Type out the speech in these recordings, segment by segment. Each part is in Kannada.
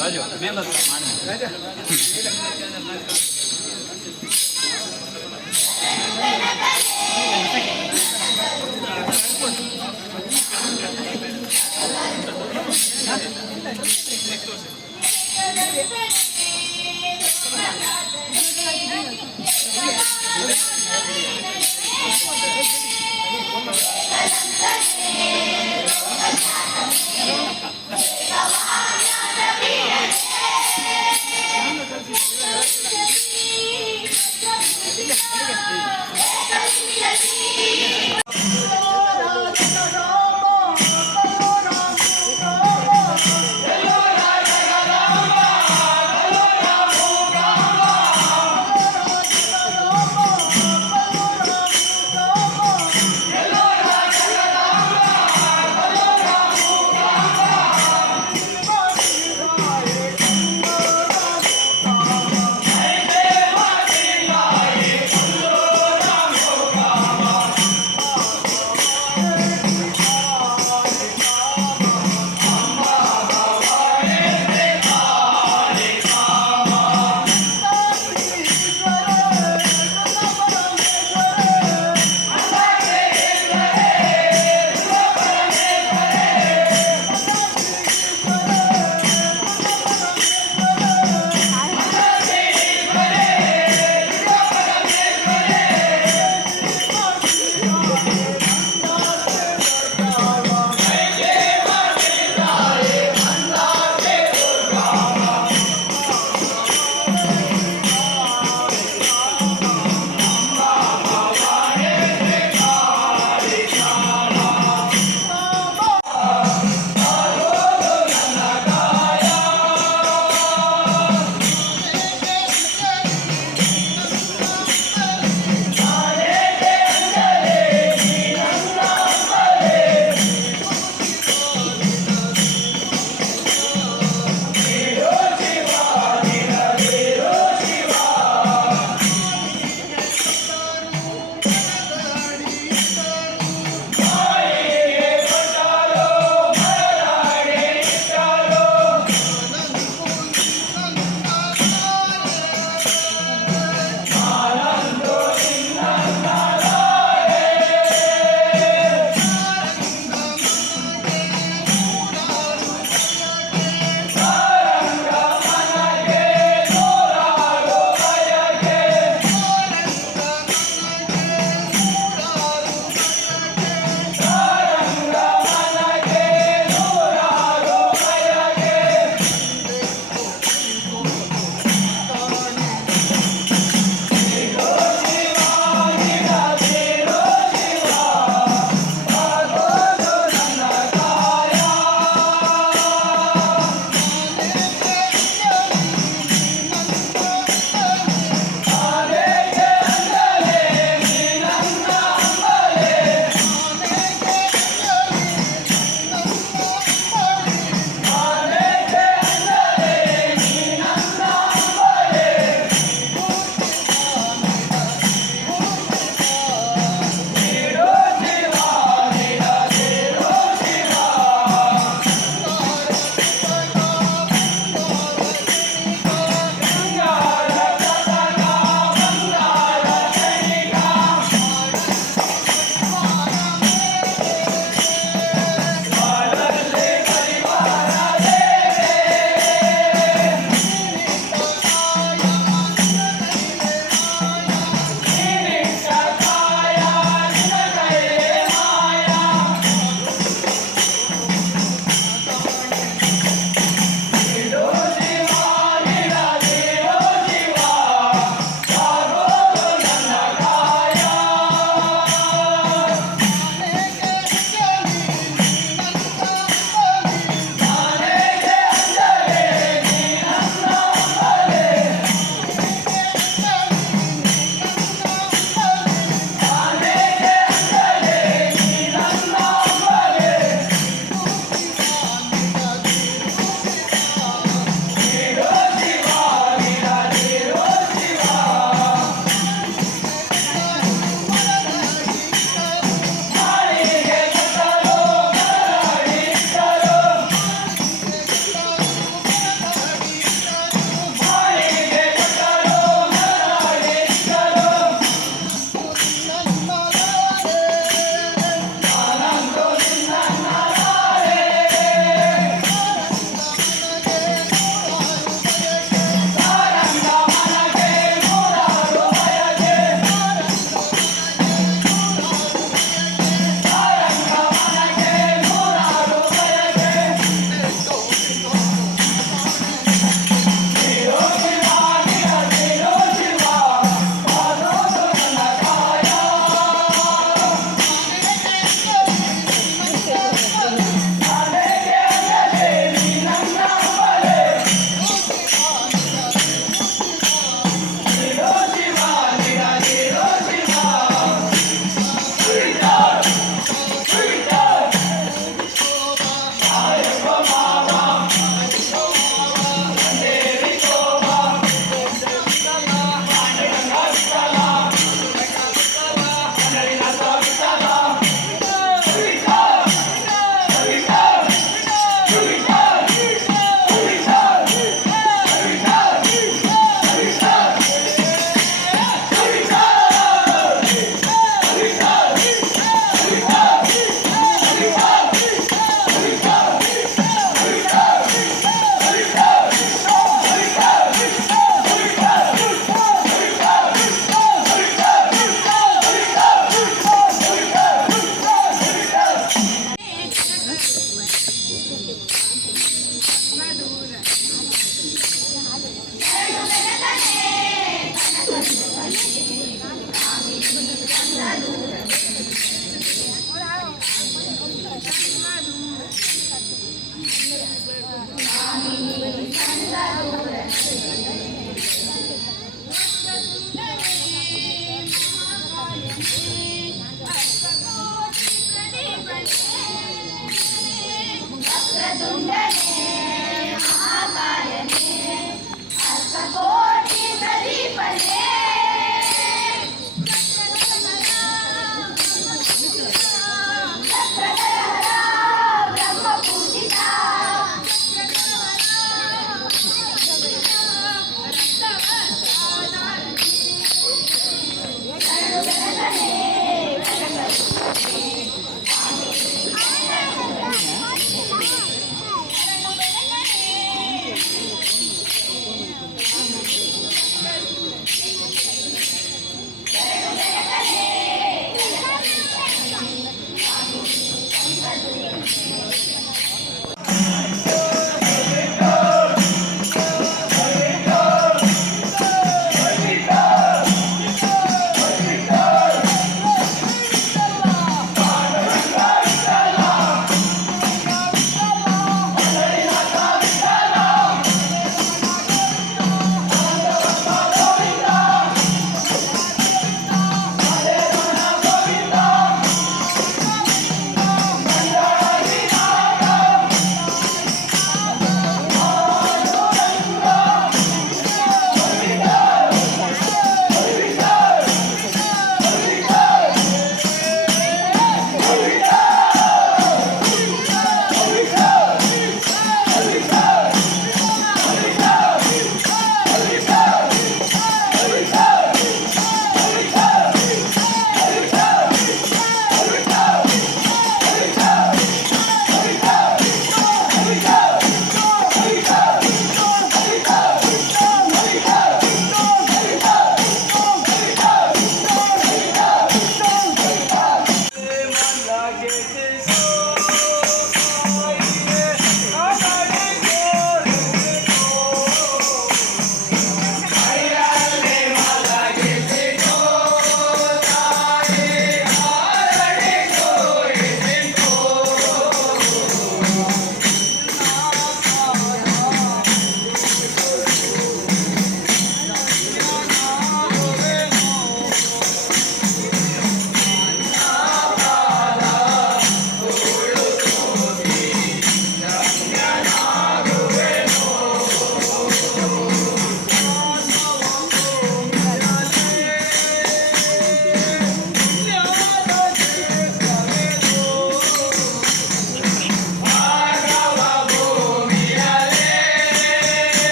ರಾಜು ಮೇಲೆ ಮಾಡಿ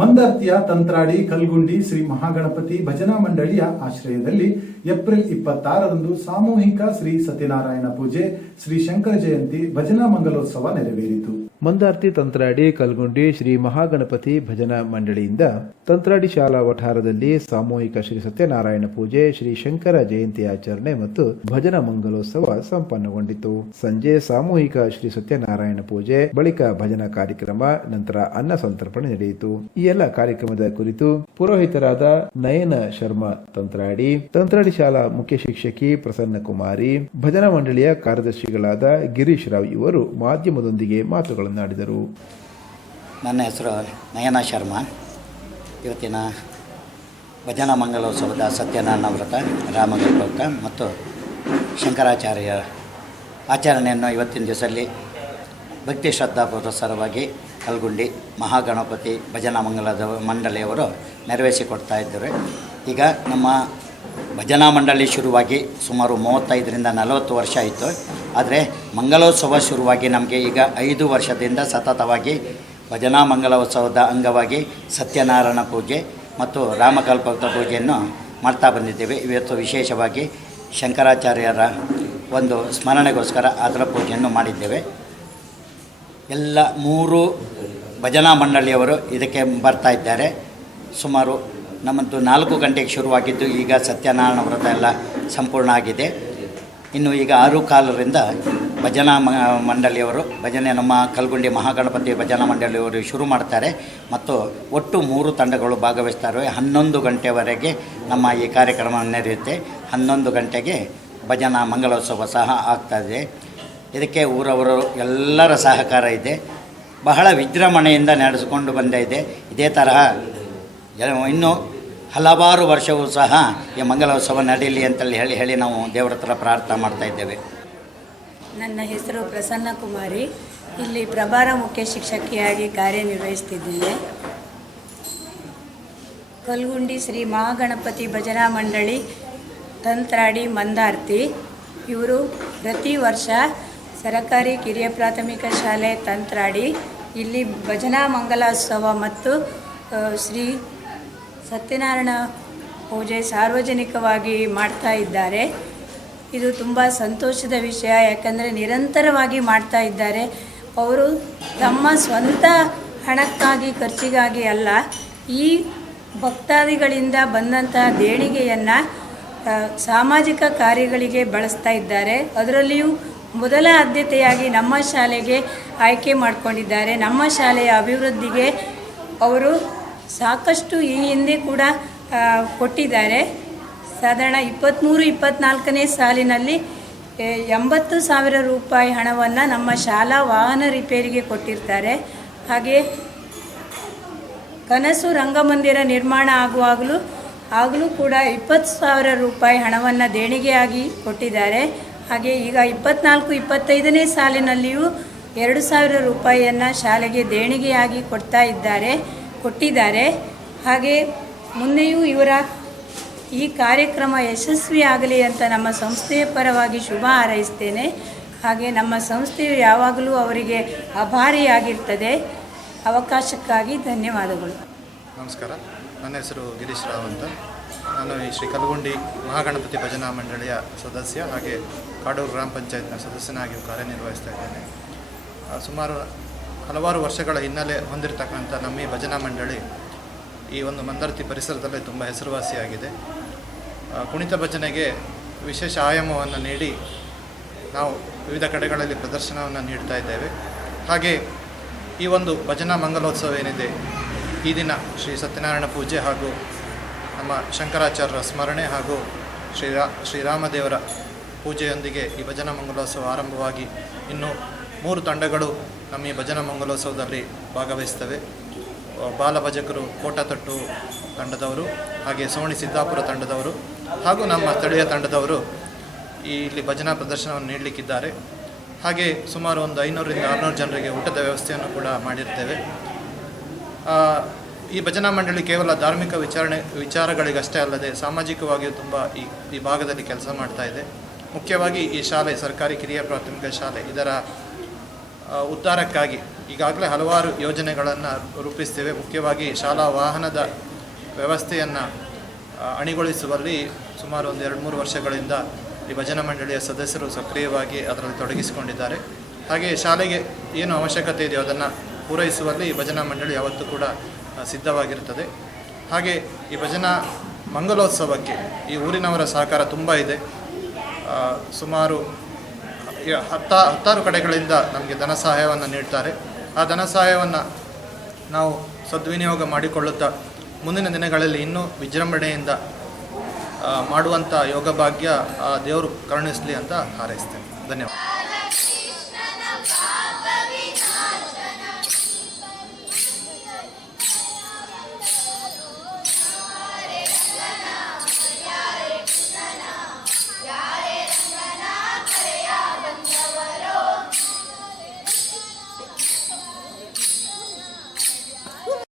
ಮಂದಾರ್ತಿಯ ತಂತ್ರಾಡಿ ಕಲ್ಗುಂಡಿ ಶ್ರೀ ಮಹಾಗಣಪತಿ ಭಜನಾ ಮಂಡಳಿಯ ಆಶ್ರಯದಲ್ಲಿ ಏಪ್ರಿಲ್ 26ರಂದು ಸಾಮೂಹಿಕ ಶ್ರೀ ಸತ್ಯನಾರಾಯಣ ಪೂಜೆ, ಶ್ರೀ ಶಂಕರ ಜಯಂತಿ ಭಜನಾ ಮಂಗಲೋತ್ಸವ ನೆರವೇರಿತು. ಮಂದಾರ್ತಿ ತಂತ್ರಾಡಿ ಕಲ್ಗುಂಡಿ ಶ್ರೀ ಮಹಾಗಣಪತಿ ಭಜನಾ ಮಂಡಳಿಯಿಂದ ತಂತ್ರಾಡಿ ಶಾಲಾ ವಠಾರದಲ್ಲಿ ಸಾಮೂಹಿಕ ಶ್ರೀ ಸತ್ಯನಾರಾಯಣ ಪೂಜೆ, ಶ್ರೀ ಶಂಕರ ಜಯಂತಿ ಆಚರಣೆ ಮತ್ತು ಭಜನಾ ಮಂಗಲೋತ್ಸವ ಸಂಪನ್ನಗೊಂಡಿತು. ಸಂಜೆ ಸಾಮೂಹಿಕ ಶ್ರೀ ಸತ್ಯನಾರಾಯಣ ಪೂಜೆ, ಬಳಿಕ ಭಜನಾ ಕಾರ್ಯಕ್ರಮ, ನಂತರ ಅನ್ನ ಸಂತರ್ಪಣೆ ನಡೆಯಿತು. ಈ ಎಲ್ಲ ಕಾರ್ಯಕ್ರಮದ ಕುರಿತು ಪುರೋಹಿತರಾದ ನಯನ ಶರ್ಮಾ ತಂತ್ರಾಡಿ ಶಾಲಾ ಮುಖ್ಯ ಶಿಕ್ಷಕಿ ಪ್ರಸನ್ನ ಕುಮಾರಿ, ಭಜನಾ ಮಂಡಳಿಯ ಕಾರ್ಯದರ್ಶಿಗಳಾದ ಗಿರೀಶ್ ರಾವ್ ಇವರು ಮಾಧ್ಯಮದೊಂದಿಗೆ ಮಾತುಗಳನ್ನಾಡಿದರು. ನನ್ನ ಹೆಸರು ನಯನ ಶರ್ಮಾ. ಇವತ್ತಿನ ಭಜನಾ ಮಂಗಲೋತ್ಸವದ ಸತ್ಯನಾರಾಯಣ ವ್ರತ, ರಾಮಗಲ್ಪಕ ಮತ್ತು ಶಂಕರಾಚಾರ್ಯ ಆಚರಣೆಯನ್ನು ಇವತ್ತಿನ ದಿವಸದಲ್ಲಿ ಭಕ್ತಿ ಶ್ರದ್ಧಾ ಪುರಸ್ಸರವಾಗಿ ಕಲ್ಗುಂಡಿ ಮಹಾಗಣಪತಿ ಭಜನಾ ಮಂಡಳಿಯವರು ನೆರವೇರಿಸಿಕೊಡ್ತಾ ಇದ್ದಾರೆ. ಈಗ ನಮ್ಮ ಭಜನಾ ಮಂಡಳಿ ಶುರುವಾಗಿ ಸುಮಾರು 35ರಿಂದ 40 ವರ್ಷ ಆಯಿತು. ಆದರೆ ಮಂಗಲೋತ್ಸವ ಶುರುವಾಗಿ ನಮಗೆ ಈಗ 5 ವರ್ಷದಿಂದ ಸತತವಾಗಿ ಭಜನಾ ಮಂಗಲೋತ್ಸವದ ಅಂಗವಾಗಿ ಸತ್ಯನಾರಾಯಣ ಪೂಜೆ ಮತ್ತು ರಾಮಕಲ್ಪಕ ಪೂಜೆಯನ್ನು ಮಾಡ್ತಾ ಬಂದಿದ್ದೇವೆ. ಇವತ್ತು ವಿಶೇಷವಾಗಿ ಶಂಕರಾಚಾರ್ಯರ ಒಂದು ಸ್ಮರಣೆಗೋಸ್ಕರ ಅದರ ಪೂಜೆಯನ್ನು ಮಾಡಿದ್ದೇವೆ. ಎಲ್ಲ 3 ಭಜನಾ ಮಂಡಳಿಯವರು ಇದಕ್ಕೆ ಬರ್ತಾ ಇದ್ದಾರೆ. ಸುಮಾರು ನಮ್ಮದು 4 ಗಂಟೆಗೆ ಶುರುವಾಗಿದ್ದು ಈಗ ಸತ್ಯನಾರಾಯಣ ವ್ರತ ಎಲ್ಲ ಸಂಪೂರ್ಣ ಆಗಿದೆ. ಇನ್ನು ಈಗ 6:15ರಿಂದ ಭಜನಾ ಮಂಡಳಿಯವರು ಭಜನೆ ನಮ್ಮ ಕಲ್ಗುಂಡಿ ಮಹಾಗಣಪತಿ ಭಜನಾ ಮಂಡಳಿಯವರು ಶುರು ಮಾಡ್ತಾರೆ ಮತ್ತು ಒಟ್ಟು 3 ತಂಡಗಳು ಭಾಗವಹಿಸ್ತಾರೆ. 11 ಗಂಟೆವರೆಗೆ ನಮ್ಮ ಈ ಕಾರ್ಯಕ್ರಮ ನಡೆಯುತ್ತೆ. 11 ಗಂಟೆಗೆ ಭಜನಾ ಮಂಗಲೋತ್ಸವ ಸಹ ಆಗ್ತಾಯಿದೆ. ಇದಕ್ಕೆ ಊರವರು ಎಲ್ಲರ ಸಹಕಾರ ಇದೆ. ಬಹಳ ವಿಜೃಂಭಣೆಯಿಂದ ನಡೆಸಿಕೊಂಡು ಬಂದಿದೆ. ಇದೇ ತರಹ ಇನ್ನೂ ಹಲವಾರು ವರ್ಷವೂ ಸಹ ಈ ಮಂಗಲೋತ್ಸವ ನಡೆಯಲಿ ಅಂತೇಳಿ ಹೇಳಿ ನಾವು ದೇವರ ಹತ್ರ ಪ್ರಾರ್ಥನೆ ಮಾಡ್ತಾ ಇದ್ದೇವೆ. ನನ್ನ ಹೆಸರು ಪ್ರಸನ್ನ ಕುಮಾರಿ. ಇಲ್ಲಿ ಪ್ರಭಾರ ಮುಖ್ಯ ಶಿಕ್ಷಕಿಯಾಗಿ ಕಾರ್ಯನಿರ್ವಹಿಸ್ತಿದ್ದೇನೆ. ಕಲ್ಗುಂಡಿ ಶ್ರೀ ಮಹಾಗಣಪತಿ ಭಜನಾ ಮಂಡಳಿ ತಂತ್ರಾಡಿ ಮಂದಾರ್ತಿ ಇವರು ಪ್ರತಿ ವರ್ಷ ಸರಕಾರಿ ಕಿರಿಯ ಪ್ರಾಥಮಿಕ ಶಾಲೆ ತಂತ್ರಾಡಿ ಇಲ್ಲಿ ಭಜನಾ ಮಂಗಲೋತ್ಸವ ಮತ್ತು ಶ್ರೀ ಸತ್ಯನಾರಾಯಣ ಪೂಜೆ ಸಾರ್ವಜನಿಕವಾಗಿ ಮಾಡ್ತಾ ಇದ್ದಾರೆ. ಇದು ತುಂಬ ಸಂತೋಷದ ವಿಷಯ. ಯಾಕಂದರೆ ನಿರಂತರವಾಗಿ ಮಾಡ್ತಾ ಇದ್ದಾರೆ. ಅವರು ತಮ್ಮ ಸ್ವಂತ ಹಣಕ್ಕಾಗಿ ಖರ್ಚಿಗಾಗಿ ಅಲ್ಲ, ಈ ಭಕ್ತಾದಿಗಳಿಂದ ಬಂದಂಥ ದೇಣಿಗೆಯನ್ನು ಸಾಮಾಜಿಕ ಕಾರ್ಯಗಳಿಗೆ ಬಳಸ್ತಾ ಇದ್ದಾರೆ. ಅದರಲ್ಲಿಯೂ ಮೊದಲ ಆದ್ಯತೆಯಾಗಿ ನಮ್ಮ ಶಾಲೆಗೆ ಆಯ್ಕೆ ಮಾಡಿಕೊಂಡಿದ್ದಾರೆ. ನಮ್ಮ ಶಾಲೆಯ ಅಭಿವೃದ್ಧಿಗೆ ಅವರು ಸಾಕಷ್ಟು ಈ ಹಿಂದೆ ಕೂಡ ಕೊಟ್ಟಿದ್ದಾರೆ. ಸಾಧಾರಣ 23-24ನೇ ಸಾಲಿನಲ್ಲಿ 80,000 ರೂಪಾಯಿ ಹಣವನ್ನು ನಮ್ಮ ಶಾಲಾ ವಾಹನ ರಿಪೇರಿಗೆ ಕೊಟ್ಟಿರ್ತಾರೆ. ಹಾಗೆ ಕನಸು ರಂಗಮಂದಿರ ನಿರ್ಮಾಣ ಆಗಲೂ ಕೂಡ 20,000 ರೂಪಾಯಿ ಹಣವನ್ನು ದೇಣಿಗೆಯಾಗಿ ಕೊಟ್ಟಿದ್ದಾರೆ. ಹಾಗೆ ಈಗ 24-25ನೇ ಸಾಲಿನಲ್ಲಿಯೂ 2,000 ರೂಪಾಯಿಯನ್ನು ಶಾಲೆಗೆ ದೇಣಿಗೆಯಾಗಿ ಕೊಟ್ಟಿದ್ದಾರೆ. ಹಾಗೆ ಮುಂದೆಯೂ ಇವರ ಈ ಕಾರ್ಯಕ್ರಮ ಯಶಸ್ವಿಯಾಗಲಿ ಅಂತ ನಮ್ಮ ಸಂಸ್ಥೆಯ ಪರವಾಗಿ ಶುಭ ಹಾರೈಸ್ತೇನೆ. ಹಾಗೆ ನಮ್ಮ ಸಂಸ್ಥೆಯು ಯಾವಾಗಲೂ ಅವರಿಗೆ ಆಭಾರಿಯಾಗಿರ್ತದೆ. ಅವಕಾಶಕ್ಕಾಗಿ ಧನ್ಯವಾದಗಳು. ನಮಸ್ಕಾರ. ನನ್ನ ಹೆಸರು ಗಿರೀಶ್ ರಾವ್ ಅಂತ. ನಾನು ಈ ಶ್ರೀ ಕಲ್ಗುಂಡಿ ಮಹಾಗಣಪತಿ ಭಜನಾ ಮಂಡಳಿಯ ಸದಸ್ಯ, ಹಾಗೆ ಕಾಡೂರು ಗ್ರಾಮ ಪಂಚಾಯತ್ನ ಸದಸ್ಯನಾಗಿ ಕಾರ್ಯನಿರ್ವಹಿಸ್ತಾ ಇದ್ದೇನೆ. ಸುಮಾರು ಹಲವಾರು ವರ್ಷಗಳ ಹಿನ್ನೆಲೆ ಹೊಂದಿರತಕ್ಕಂಥ ನಮ್ಮ ಈ ಭಜನಾ ಮಂಡಳಿ ಈ ಒಂದು ಮಂದರ್ತಿ ಪರಿಸರದಲ್ಲೇ ತುಂಬ ಹೆಸರುವಾಸಿಯಾಗಿದೆ. ಕುಣಿತ ಭಜನೆಗೆ ವಿಶೇಷ ಆಯಾಮವನ್ನು ನೀಡಿ ನಾವು ವಿವಿಧ ಕಡೆಗಳಲ್ಲಿ ಪ್ರದರ್ಶನವನ್ನು ನೀಡ್ತಾ ಇದ್ದೇವೆ. ಹಾಗೆ ಈ ಒಂದು ಭಜನಾ ಮಂಗಲೋತ್ಸವ ಏನಿದೆ, ಈ ದಿನ ಶ್ರೀ ಸತ್ಯನಾರಾಯಣ ಪೂಜೆ ಹಾಗೂ ನಮ್ಮ ಶಂಕರಾಚಾರ್ಯರ ಸ್ಮರಣೆ ಹಾಗೂ ಶ್ರೀರಾಮದೇವರ ಪೂಜೆಯೊಂದಿಗೆ ಈ ಭಜನಾ ಮಂಗಲೋತ್ಸವ ಆರಂಭವಾಗಿ ಇನ್ನೂ 3 ತಂಡಗಳು ನಮ್ಮ ಈ ಭಜನಾ ಮಂಗಲೋತ್ಸವದಲ್ಲಿ ಭಾಗವಹಿಸ್ತವೆ. ಬಾಲಭಜಕರು ಕೋಟತಟ್ಟು ತಂಡದವರು, ಹಾಗೆ ಸೋಣಿ ಸಿದ್ದಾಪುರ ತಂಡದವರು ಹಾಗೂ ನಮ್ಮ ಸ್ಥಳೀಯ ತಂಡದವರು ಇಲ್ಲಿ ಭಜನಾ ಪ್ರದರ್ಶನವನ್ನು ನೀಡಲಿಕ್ಕಿದ್ದಾರೆ. ಹಾಗೆ ಸುಮಾರು ಒಂದು 500ರಿಂದ 600 ಜನರಿಗೆ ಊಟದ ವ್ಯವಸ್ಥೆಯನ್ನು ಕೂಡ ಮಾಡಿರ್ತೇವೆ. ಈ ಭಜನಾ ಮಂಡಳಿ ಕೇವಲ ಧಾರ್ಮಿಕ ವಿಚಾರಗಳಿಗಷ್ಟೇ ಅಲ್ಲದೆ ಸಾಮಾಜಿಕವಾಗಿಯೂ ತುಂಬ ಈ ಭಾಗದಲ್ಲಿ ಕೆಲಸ ಮಾಡ್ತಾ ಇದೆ. ಮುಖ್ಯವಾಗಿ ಈ ಶಾಲೆ ಸರ್ಕಾರಿ ಕಿರಿಯ ಪ್ರಾಥಮಿಕ ಶಾಲೆ, ಇದರ ಉದ್ಧಾರಕ್ಕಾಗಿ ಈಗಾಗಲೇ ಹಲವಾರು ಯೋಜನೆಗಳನ್ನು ರೂಪಿಸ್ತೇವೆ. ಮುಖ್ಯವಾಗಿ ಶಾಲಾ ವಾಹನದ ವ್ಯವಸ್ಥೆಯನ್ನು ಅಣಿಗೊಳಿಸುವಲ್ಲಿ ಸುಮಾರು ಒಂದು 2-3 ವರ್ಷಗಳಿಂದ ಈ ಭಜನಾ ಮಂಡಳಿಯ ಸದಸ್ಯರು ಸಕ್ರಿಯವಾಗಿ ಅದರಲ್ಲಿ ತೊಡಗಿಸಿಕೊಂಡಿದ್ದಾರೆ. ಹಾಗೆ ಶಾಲೆಗೆ ಏನು ಅವಶ್ಯಕತೆ ಇದೆಯೋ ಅದನ್ನು ಪೂರೈಸುವಲ್ಲಿ ಈ ಭಜನಾ ಮಂಡಳಿ ಯಾವತ್ತೂ ಕೂಡ ಸಿದ್ಧವಾಗಿರುತ್ತದೆ. ಹಾಗೆ ಈ ಭಜನಾ ಮಂಗಲೋತ್ಸವಕ್ಕೆ ಈ ಊರಿನವರ ಸಹಕಾರ ತುಂಬ ಇದೆ. ಸುಮಾರು 10 ಕಡೆಗಳಿಂದ ನಮಗೆ ಧನ ಸಹಾಯವನ್ನು ನೀಡ್ತಾರೆ. ಆ ಧನ ಸಹಾಯವನ್ನು ನಾವು ಸದ್ವಿನಿಯೋಗ ಮಾಡಿಕೊಳ್ಳುತ್ತಾ ಮುಂದಿನ ದಿನಗಳಲ್ಲಿ ಇನ್ನೂ ವಿಜೃಂಭಣೆಯಿಂದ ಮಾಡುವಂಥ ಯೋಗ ಭಾಗ್ಯ ದೇವರು ಕರುಣಿಸಲಿ ಅಂತ ಹಾರೈಸ್ತೇನೆ. ಧನ್ಯವಾದ.